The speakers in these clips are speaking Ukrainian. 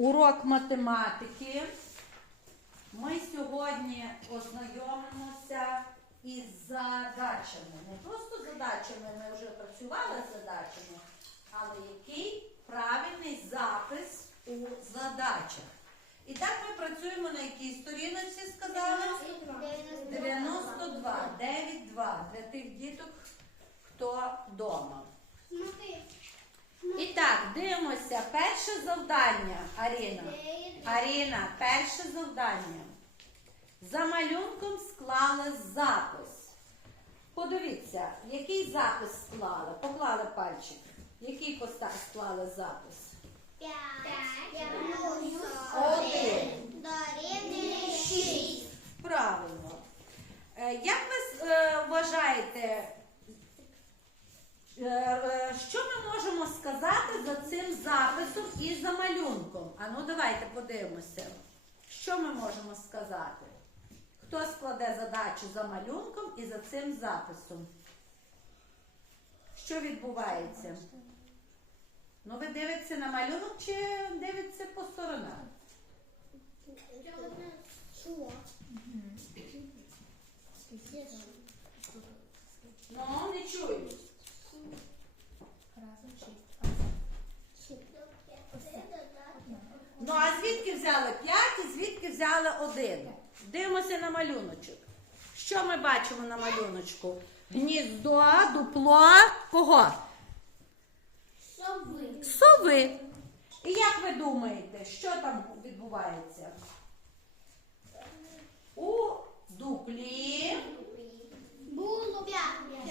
урок математики. Ми сьогодні ознайомимося із задачами. Не просто задачами, ми вже працювали з задачами, але який правильний запис у задачах. І так ми працюємо на якій сторіночці, сказали? 92, 9, 2 для тих діток, хто вдома. І так, дивимося. Перше завдання, Аріна. Аріна, перше завдання. За малюнком склали запис. Подивіться, який запис склали? Поклали пальчик. Який поста- склали запис? Один. Правильно. Е, Як ви е, вважаєте, е, е, що ми можемо сказати за цим записом і за малюнком? А ну давайте подивимося. Що ми можемо сказати? Хто складе задачу за малюнком і за цим записом? Що відбувається? Ну, ви дивитеся на малюнок чи дивитеся по сторонах? Ну, не чую. Ну, а звідки взяли 5 і звідки взяли 1? Дивимося на малюночок. Що ми бачимо на малюночку? Гніздо, дупло, кого? Сови. І як ви думаєте, що там відбувається? У дуплі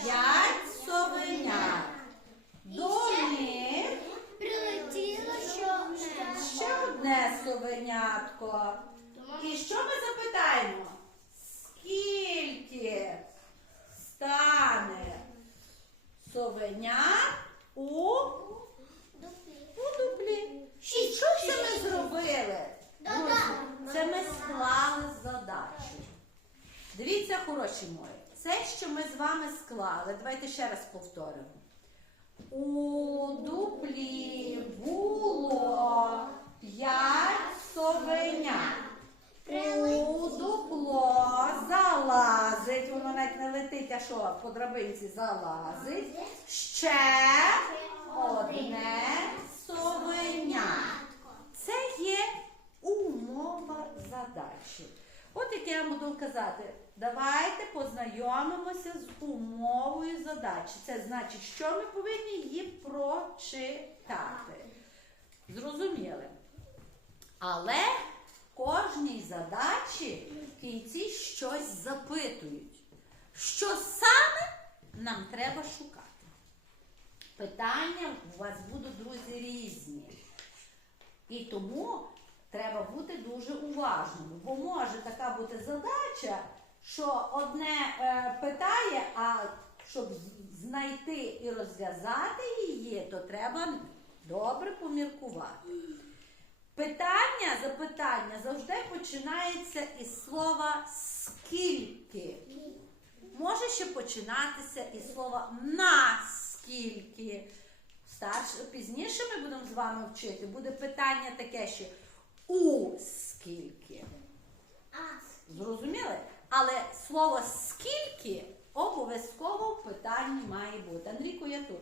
п'ять совенят. До них Прилетіло, що ще одне совенятко. І що ми запитаємо? Скільки стане совенят у, у дуплі? І що це ми зробили? Друзі, це ми склали задачу. Дивіться, хороші мої, це, що ми з вами склали, давайте ще раз повторимо. У дуплі було п'ять совенят. У дупло залазить, воно навіть не летить, а що по драбинці залазить. Ще одне совеня. Це є умова задачі. От як я вам буду казати, давайте познайомимося з умовою задачі. Це значить, що ми повинні її прочитати. Зрозуміли? Але кожній задачі в кінці щось запитують. Що саме нам треба шукати? Питання у вас будуть, друзі, різні. І тому треба бути дуже уважним, бо може така бути задача, що одне е, питає, а щоб знайти і розв'язати її, то треба добре поміркувати. Питання, запитання завжди починається із слова скільки. Може ще починатися із слова наскільки. Старше, пізніше ми будемо з вами вчити. Буде питання таке ще у скільки. Зрозуміли? Але слово скільки обов'язково в питанні має бути. Андрійко, я тут.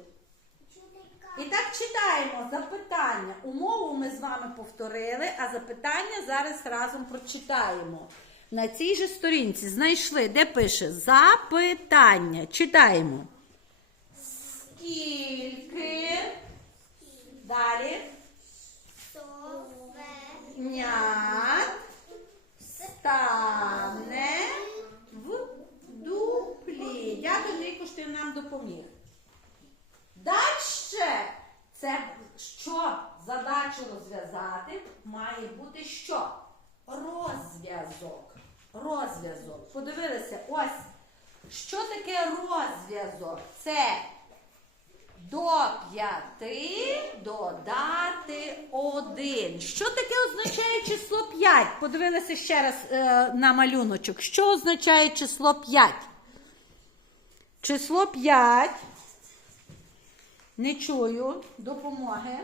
І так читаємо запитання. Умову ми з вами повторили, а запитання зараз разом прочитаємо. На цій же сторінці знайшли, де пише запитання. Читаємо. Скільки? Далі. Нят стане в дуплі. Дякую, Андрійко, що ти нам допоміг. Дальше це що задачу розв'язати має бути що? Розв'язок. Розв'язок. Подивилися, ось. Що таке розв'язок? Це до п'яти додати один. Що таке означає число 5? Подивилися ще раз е, на малюночок. Що означає число 5? Число 5. Не чую допомоги.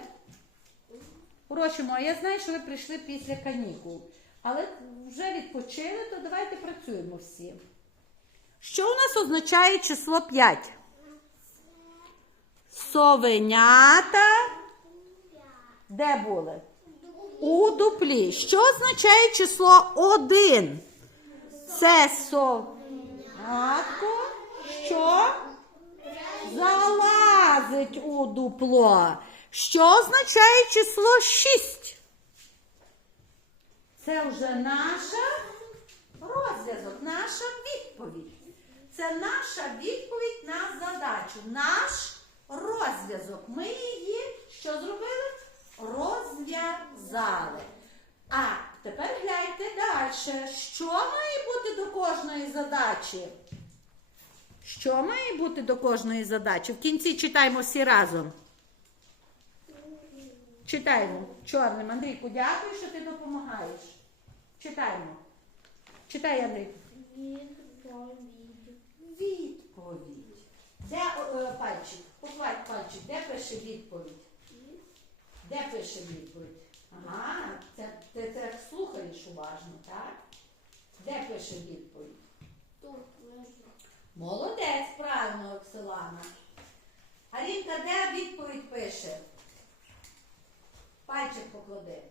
Хороші мої, я знаю, що ви прийшли після канікул, але вже відпочили, то давайте працюємо всі. Що у нас означає число 5? Совенята. Де були? У дуплі. Що означає число 1? Це совнятко, що залазить у дупло. Що означає число 6? Це вже наша розв'язок, наша відповідь. Це наша відповідь на задачу, наш розв'язок. Ми її що зробили? Розв'язали. А тепер гляньте далі. Що має бути до кожної задачі? Що має бути до кожної задачі? В кінці читаємо всі разом. Читаємо чорним. Андрійку, дякую, що ти допомагаєш. Читаємо. Читай, Андрій. Відповідь. Де е, пальчик? Покладь пальчик, де пише відповідь? Де пише відповідь? Ага, це, ти це слухаєш уважно, так? Де пише відповідь? Молодець, правильно, Оксилана. Арінка, де відповідь пише? Пальчик поклади.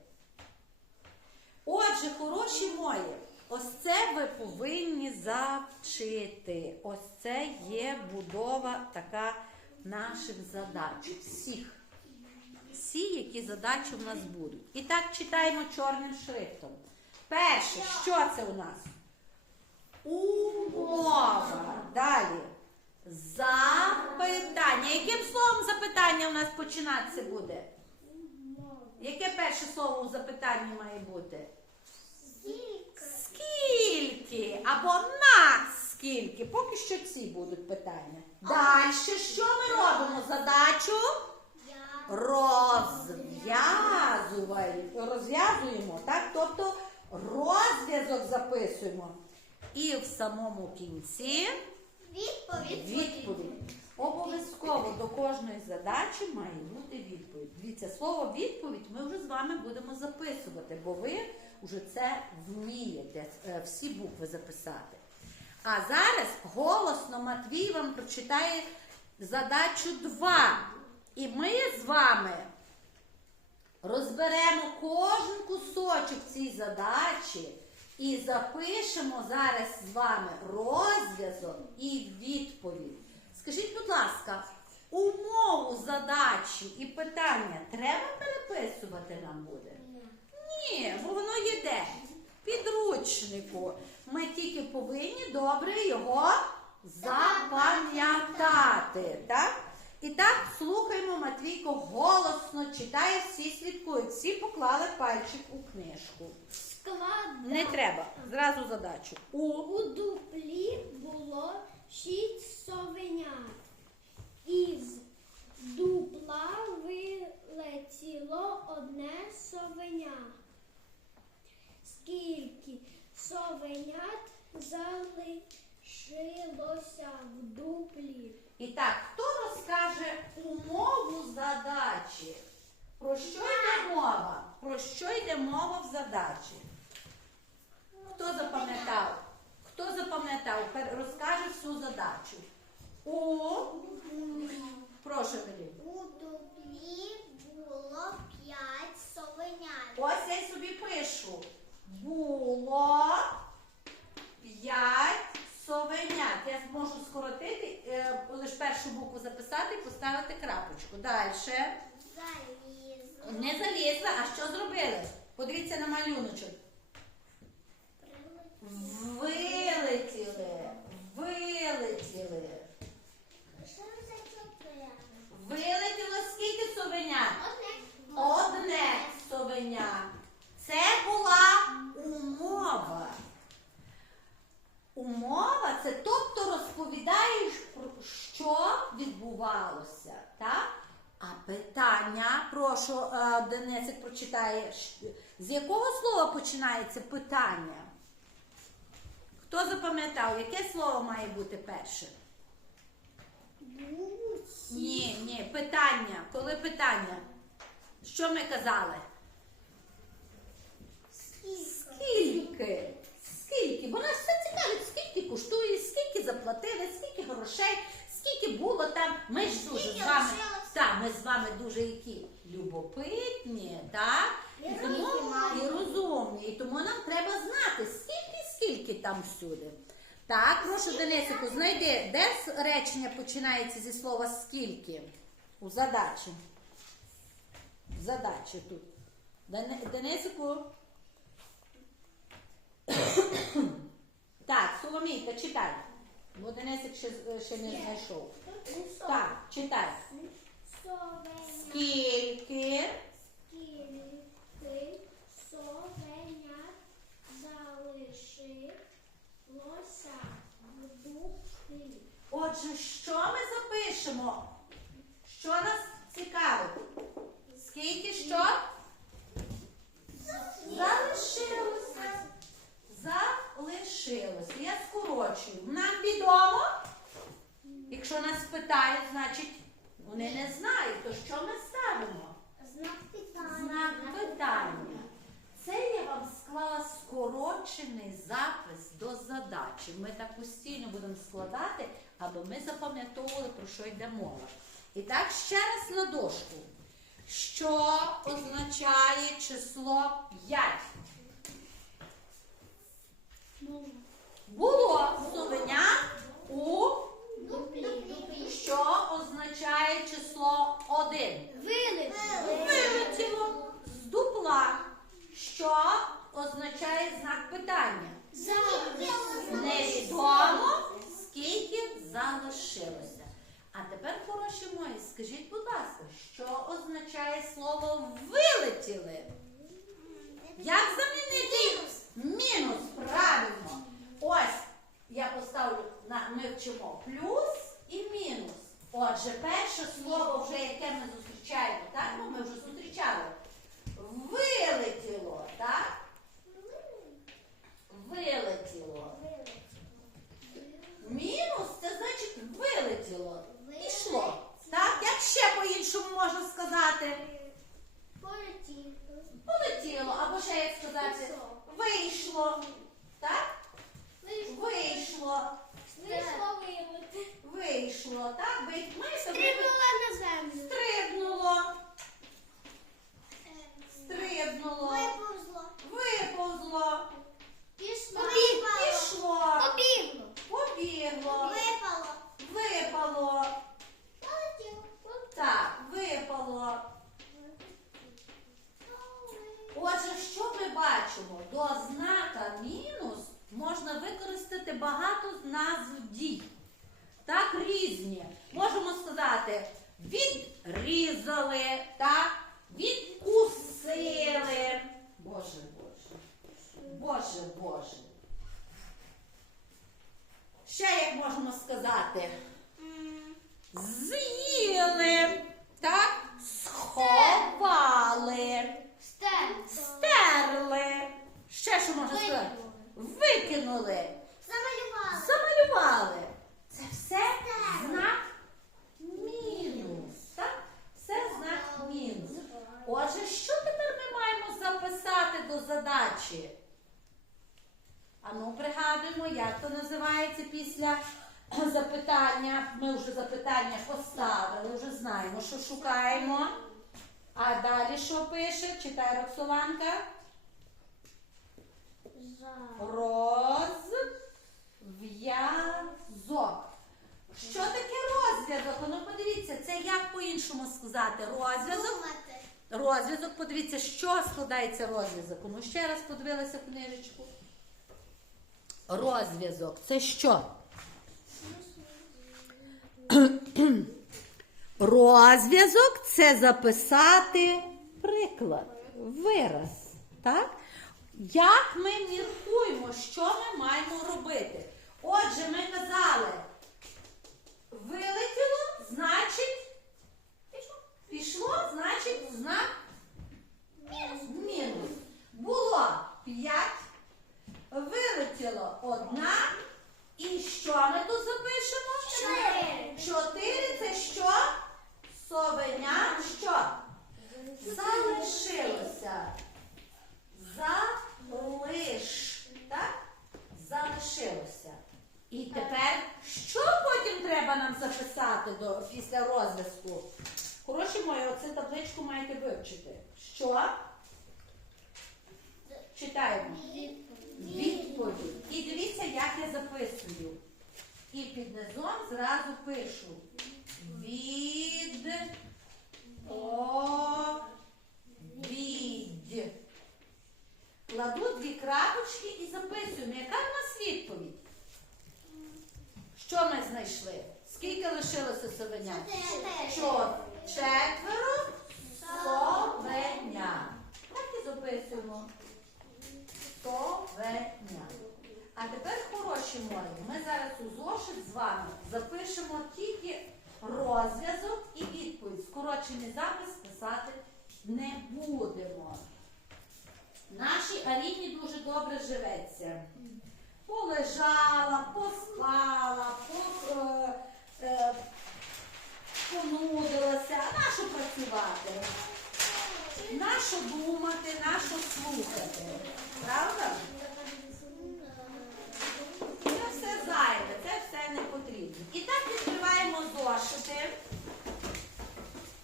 Отже, хороші мої, ось це ви повинні завчити. Ось це є будова така наших задач. Всіх. Всі, які задачі в нас будуть. І так читаємо чорним шрифтом. Перше, що це у нас? Умова. Далі. Запитання. Яким словом запитання у нас починатися буде? Яке перше слово у запитанні має бути? Скільки? Або наскільки? Поки що ці будуть питання. Далі, що ми робимо? Задачу розв'язуємо. Розв'язуємо, так? Тобто розв'язок записуємо. І в самому кінці Відповідь. відповідь. Обов'язково до кожної задачі має бути відповідь. Дивіться, слово відповідь ми вже з вами будемо записувати, бо ви вже це вмієте, е, всі букви записати. А зараз голосно Матвій вам прочитає задачу 2. І ми з вами розберемо кожен кусочок цієї задачі і запишемо зараз з вами розв'язок і відповідь. Скажіть, будь ласка, умову задачі і питання треба переписувати нам буде? Ні, бо воно є де? Підручнику. Ми тільки повинні добре його запам'ятати. Так? І так, слухаємо, Матвійко голосно читає, всі слідкують. Всі поклали пальчик у книжку. Склад. Не треба. Зразу задачу. У У дуплі було шість совенят. Із дупла вилетіло одне совеня. Скільки совенят залишилося в дуплі? І так, хто розкаже умову задачі? Про що йде мова? Про що йде мова в задачі? Хто запам'ятав? Хто запам'ятав? Розкаже всю задачу. У прошу Галін. У дуплі було п'ять совенят. Ось я собі пишу. Було п'ять совенят. Я зможу скоротити, е, лише першу букву записати і поставити крапочку. Далі. Залізо. Не залізла, а що зробили? Подивіться на малюночок. З якого слова починається питання? Хто запам'ятав, яке слово має бути перше? Ні, ні, питання. Коли питання? Що ми казали? Скільки? Скільки? Бо нас все цікавить, скільки коштує, скільки заплатили, скільки грошей, скільки було там. Ми ж дуже з вами. Та, ми з вами дуже які любопитні, так? І тому нам треба знати, скільки, скільки там всюди. Так, прошу Денисику, знайди, де речення починається зі слова скільки? У задачі. В задачі тут. Дени- Денисику. так, Соломійка, читай. Бо Денисик ще, ще не знайшов. Так, читай. Скільки совенят залишилося в дупі? Отже, що ми запишемо? Що нас цікавить? Скільки що? Залишилося. Залишилося. Я скорочую. Нам відомо? Якщо нас питають, значить вони не знають, то що ми ставимо? Знак питання. Знак питання. Це я вам склала скорочений запис до задачі. Ми так постійно будемо складати, аби ми запам'ятовували, про що йде мова. І так, ще раз на дошку. Що означає число 5? Було совеня у що означає число 1? Вилетіло з дупла. Що означає знак питання? Невідомо, скільки залишилося. А тепер, хороші мої, скажіть, будь ласка, що означає слово вилетіли? Як замінити? Мінус, правильно. Ось я поставлю на ми вчимо плюс і мінус. Отже, перше слово, вже яке ми зустрічаємо, так? Ну, ми вже зустрічали. Вилетіло, так? Вилетіло. Мінус це значить вилетіло. Пішло. Так? Як ще по-іншому можна сказати? Полетіло. Полетіло. Або ще як сказати? Вийшло. Так? Вийшло. Вийшло. Так? Ви маєте на землю. Стрибнуло. Стрибнуло. Виповзло. Виповзло. Пішло. Пішло. Побігло. Побігло. Випало. Випало. Так, випало. Отже, що ми бачимо? До знака мінус можна використати багато назв дій. Так, різні. Можемо сказати, відрізали, так, відкусили. Боже, Боже. Боже, Боже. Ще як можемо сказати? З'їли, так? Сховали, Стен. стерли. Ще що можна сказати? Викинули, Замалювали. замалювали. Це все знак мінус. Так? Все знак мінус. Отже, що тепер ми маємо записати до задачі? А ну пригадуємо, як то називається після запитання. Ми вже запитання поставили, вже знаємо, що шукаємо. А далі що пише? Читай Роксоланка. Розв'язок. Що таке розв'язок? Ну подивіться, це як по-іншому сказати? Розв'язок. Розв'язок, подивіться, що складається розв'язок. Ну ще раз подивилася книжечку. Розв'язок це що? Розв'язок це записати приклад, вираз. Так? Як ми міркуємо, що ми маємо робити? Отже, ми казали, вилетіло, значить, пішло, значить, знак мінус. Було 5, Вилетіло одна. І що ми тут запишемо? Чотири. Чотири це що? Совеня що? Залишилося. Залиш. Так? Залишилося. І тепер, що потім треба нам записати до, після розв'язку? Хороші моє, оце табличку маєте вивчити. Що? Читаємо. Відповідь. І дивіться, як я записую. І під низом зразу пишу. Від. О. Відь. Кладу дві крапочки і записуємо. Яка в нас відповідь? Що ми знайшли? Скільки лишилося совеня? Що? Четверо совеня. Так і записуємо. Совеня. А тепер, хороші мої, ми зараз у зошит з вами запишемо тільки розв'язок і відповідь. Скорочений запис писати не будемо. Нашій Аріні дуже добре живеться. Полежала, поспала, по, е, е, понудилася. А нащо працювати? Нащо думати, нащо слухати? Правда? Це все зайве, це все не потрібно. І так відкриваємо зошити.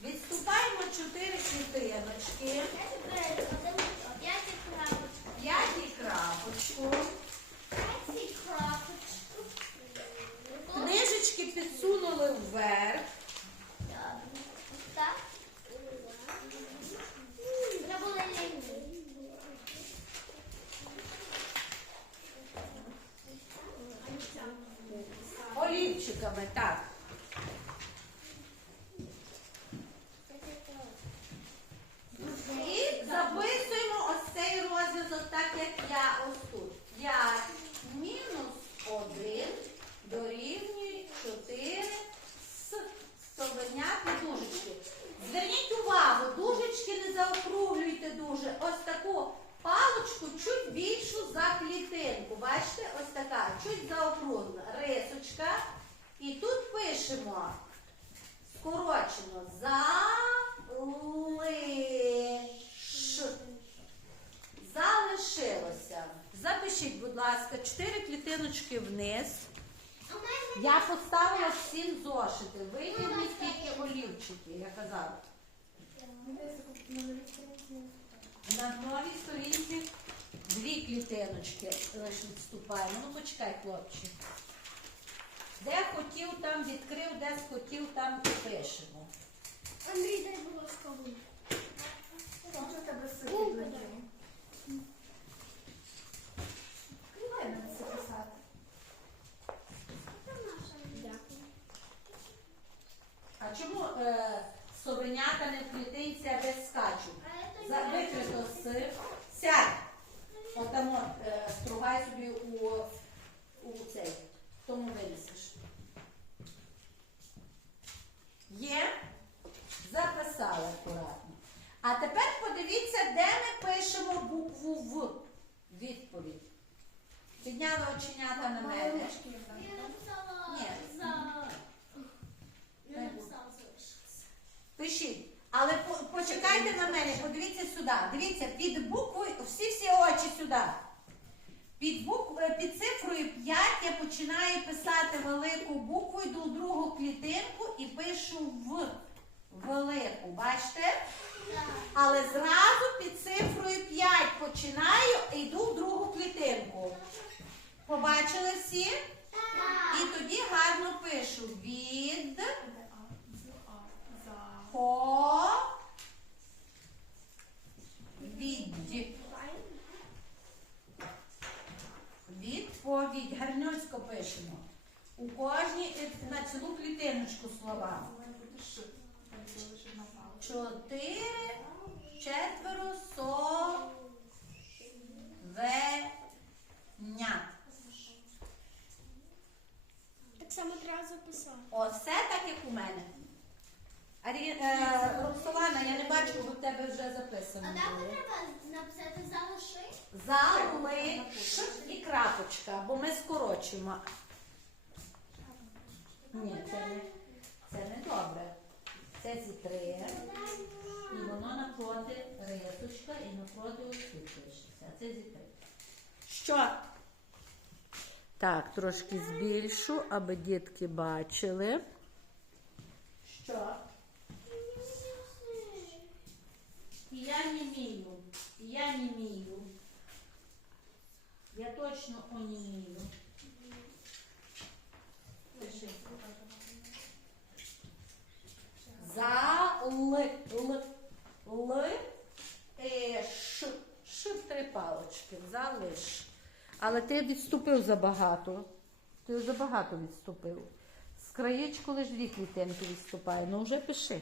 Відступаємо чотири клітиночки, п'ятій крапочку. Книжечки підсунули вверх. Олівчиками, так. І записуємо ось цей розв'язок, так як я ось тут. 5 мінус 1 дорівнює 4 з совеняти дужечки. Зверніть увагу, дужечки не заокруглюйте дуже. Ось таку паличку чуть більшу за клітинку. Бачите, ось така, чуть заокруглена. Рисочка. І тут пишемо скорочено залиш. Залишилося. Запишіть, будь ласка, чотири клітиночки вниз. Я поставила всім зошити. Витягніть тільки я казала. На новій сторінці дві клітиночки лише відступаємо. Ну почекай, хлопче. Де хотів, там відкрив, де схотів, там і пишемо. Андрій, дай, було з ви. Може тебе ситі Губи додому. дай. Давай мене це писати. Дякую. А чому е, совенята не клітинці, а десь викрито з сядь. Отамо е, стругай собі у, у цей. Тому винесеш. Є? Записали акуратно. А тепер подивіться, де ми пишемо букву В. Відповідь. Підняли оченята на мене. Я написала Ні. за... Я написала залишилось. Пишіть. Але по- почекайте на мене, подивіться сюди. Дивіться, під буквою, всі всі очі сюди. Під, букв, е, під цифрою 5 я починаю писати велику букву, йду в другу клітинку і пишу в велику. Бачите? Але зразу під цифрою 5 починаю і йду в другу клітинку. Побачили всі? І тоді гарно пишу від. Де А? З А. За. По відь. Відповідь. Гарньоцько пишемо. У кожній е, на цілу клітиночку слова. Чотири, четверо, со, ве, ня. Так само треба записати. Оце так, як у мене. Арі, е, Роксолана, я не бачу, бо в тебе вже записано. А там було. треба написати залиши? Залиш і крапочка, бо ми скорочуємо. Ні, це не, це не добре. Це зі три. І воно напроти рисочка і напроти. А це зі три. Що? Так, трошки збільшу, аби дітки бачили. Що? Я не. І я не вмію. Я точно онімію. Пиши. За л л л е, ш ш три палочки. Залиш. Але ти відступив забагато. Ти забагато відступив. З краєчку лиш дві клітинки відступає. Ну вже пиши.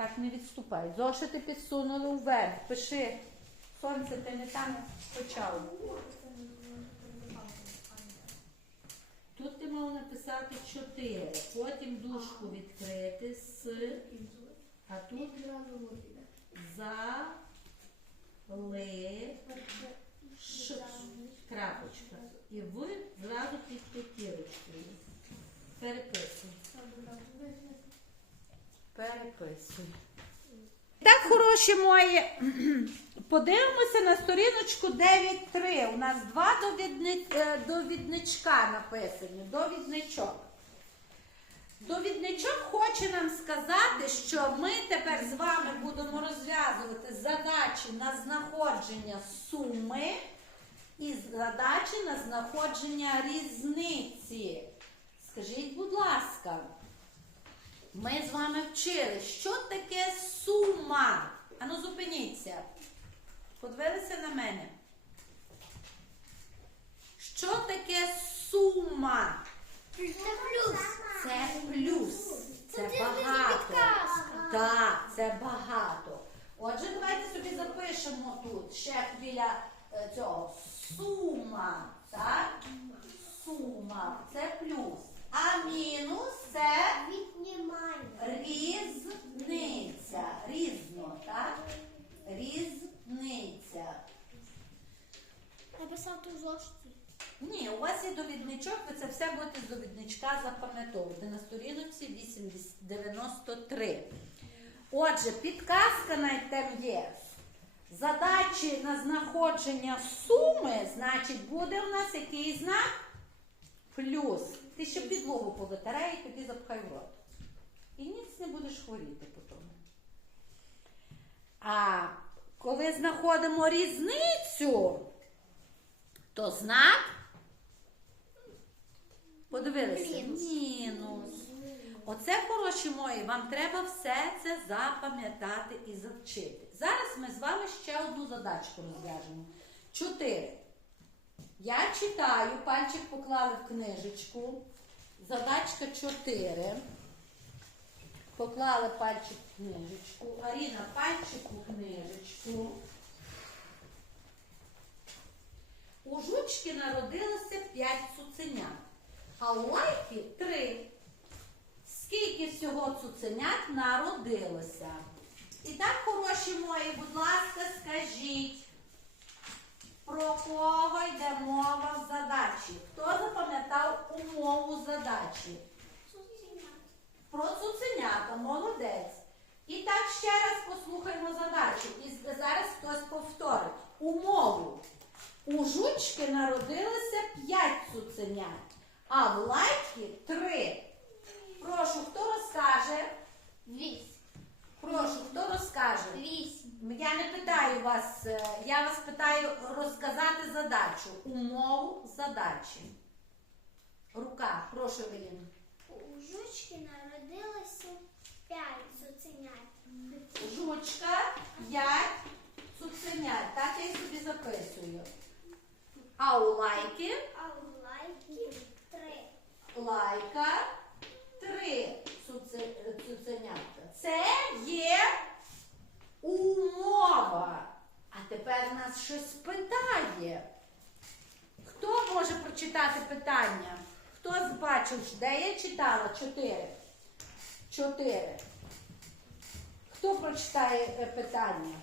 Так не відступай. Зошити підсунули вверх. Пиши. Сонце, ти не там почав. Тут ти мав написати 4, потім дужку відкрити з, а тут за ли ш крапочка. І ви зразу під п'ятірочкою. Переписуй. Переписуй. Так, хороші мої, подивимося на сторіночку 9.3. У нас два е, довідничка написані. Довідничок. Довідничок хоче нам сказати, що ми тепер з вами будемо розв'язувати задачі на знаходження суми і задачі на знаходження різниці. Скажіть, будь ласка, ми з вами вчили, що таке сума. Ану, зупиніться. Подивилися на мене. Що таке сума? Це плюс. Це плюс. Це багато. Так, це багато. Отже, давайте собі запишемо тут ще біля е, цього сума. Так? Сума. Це плюс. А мінус це різниця. Різно, так? Різниця. Написав ту зошиті. Ні, у вас є довідничок, ви це все будете з довідничка запам'ятовувати на сторіночці 893. Отже, підказка навіть там є. Задачі на знаходження суми, значить, буде у нас який знак? Плюс. Ти ще підлогу повитирай і тобі запхай в рот. І ніц не будеш хворіти потім. А коли знаходимо різницю, то знак подивилися. Мінус. Мінус. Оце, хороші мої, вам треба все це запам'ятати і завчити. Зараз ми з вами ще одну задачку розв'яжемо. Чотири. Я читаю, пальчик поклали в книжечку. Задачка 4. Поклали пальчик в книжечку. Аріна, пальчик у книжечку. У жучки народилося 5 цуценят, а у лайки 3. Скільки всього цуценят народилося? І так, хороші мої, будь ласка, скажіть, про кого йде мова в задачі? Хто запам'ятав умову задачі? Про цуценята, молодець. І так ще раз послухаймо задачу. І зараз хтось повторить. Умову. У жучки народилося 5 цуценят, а в лайки 3. Прошу, хто розкаже? Вісім. Прошу, хто розкаже? Вісім. Я не питаю вас, е, я вас питаю розказати задачу. Умову задачі. Рука, прошу Евеліна. У жучки народилося п'ять цуценят. Жучка, 5 цуценят. Так я собі записую. А у лайки, А у лайки три. лайка, 3 цуценятка. Це є умова. А тепер нас щось питає. Хто може прочитати питання? Хто бачив, де я читала? Чотири. Чотири. Хто прочитає е, питання?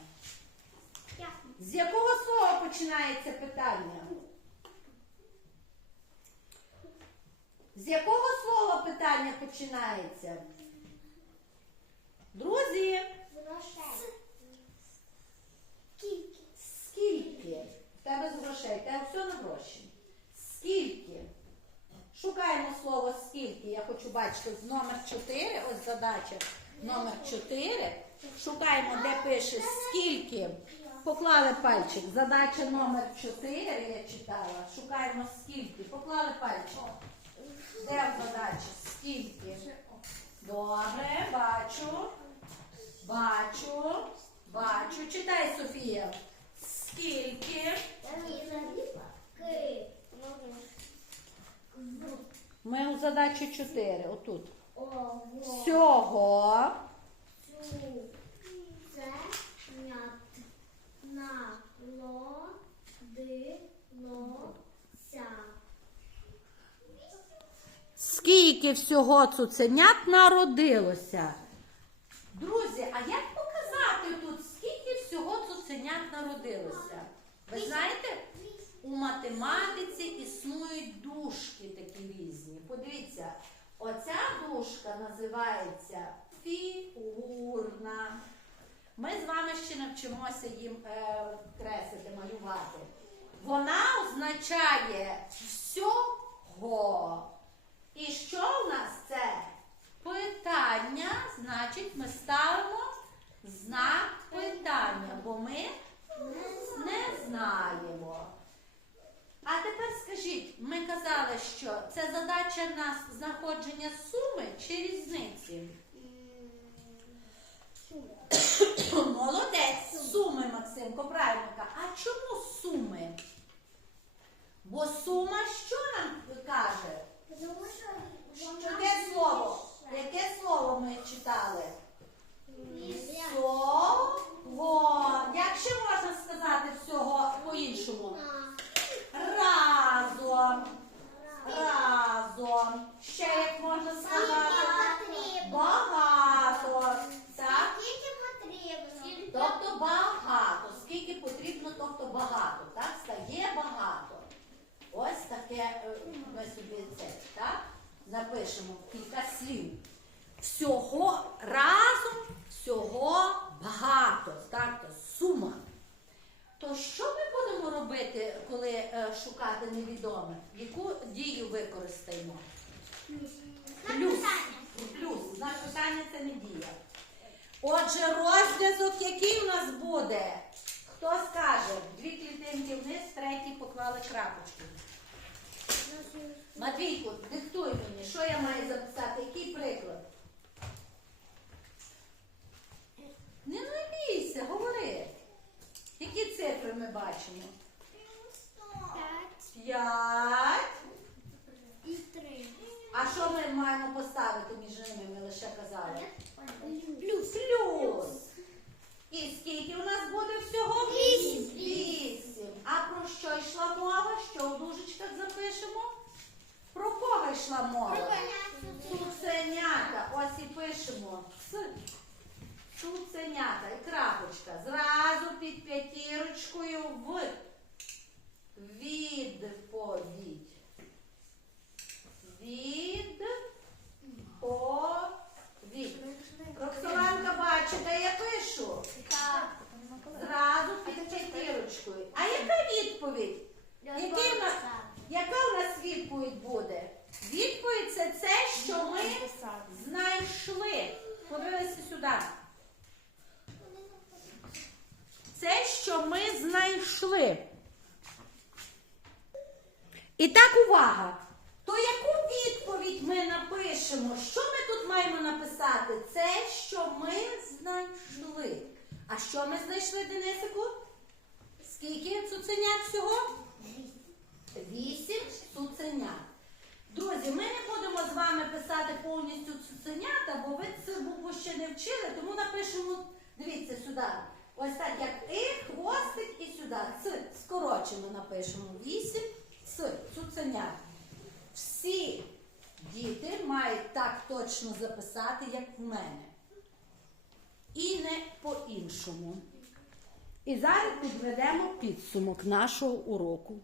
Я. З якого слова починається питання? З якого слова питання починається? Друзі. Скільки? скільки? В тебе з грошей, тебе все на гроші. Скільки? Шукаємо слово скільки. Я хочу бачити з номер 4, ось задача номер 4. Шукаємо, де пише скільки. Поклали пальчик. Задача номер 4, я читала. Шукаємо скільки. Поклали пальчик. Де в задачі? Скільки? Добре, бачу. Бачу. Бачу. Читай, Софія. Скільки? Ми у задачі 4. Отут. Ого. Всього. Скільки всього цуценят народилося? Друзі, а як показати тут, скільки всього цуценят народилося? Ви знаєте, у математиці існують дужки такі різні. Подивіться, оця дужка називається фігурна. Ми з вами ще навчимося їм е, креслити, малювати. Вона означає всього. І що в нас це? Питання, значить, ми ставимо знак питання, бо ми не знаємо. А тепер скажіть, ми казали, що це задача на знаходження суми чи різниці? Молодець, суми, Максимко, правильно. А чому суми? Бо сума що нам каже? Що вона слово? Яке слово ми читали? Всього. Як ще можна сказати всього по-іншому? Разом. Разом. Ще як можна сказати? Багато. Так? Скільки потрібно? Тобто багато. Скільки потрібно, тобто багато. Так? Стає багато. Ось таке е, ми собі це, так? Напишемо кілька слів. Всього разом, всього багато. Так? То сума. То що ми будемо робити, коли е, шукати невідоме? Яку дію використаємо? Плюс. Плюс. Знак питання це не дія. Отже, розв'язок який у нас буде? Хто скаже? Дві клітинки вниз, третій поклали крапочку. Матвійку, диктуй мені, що я маю записати? Який приклад? Не бійся, говори. Які цифри ми бачимо? П'ять П'ять. і три. А що ми маємо поставити між ними? Ми лише казали. Плюс. Плюс. І скільки у нас буде всього? Вісім. Вісім. А про що йшла мова? Що у дужечках запишемо? Про кого йшла мова? Цуценята. Ось і пишемо. Цуценята. І крапочка. Зразу під п'ятірочкою в. Відповідь. Відповідь. Роксоланка бачить, де я пишу. Зразу під п'ятірочкою. А яка відповідь? Яка у нас відповідь буде? Відповідь це це, що ми знайшли. Подивися сюди. Це, що ми знайшли. І так, увага. То яку відповідь ми напишемо? Що ми тут маємо написати? Це, що ми знайшли. А що ми знайшли, Денисику? Скільки цуценят всього? Вісім цуценят. Друзі, ми не будемо з вами писати повністю цуценята, бо ви це букву ще не вчили, тому напишемо, дивіться сюди. Ось так, як і, хвостик і сюди. Ц, скорочено напишемо. Вісім ц, цуценят. Всі діти мають так точно записати, як в мене. І не по-іншому. І зараз підведемо підсумок нашого уроку.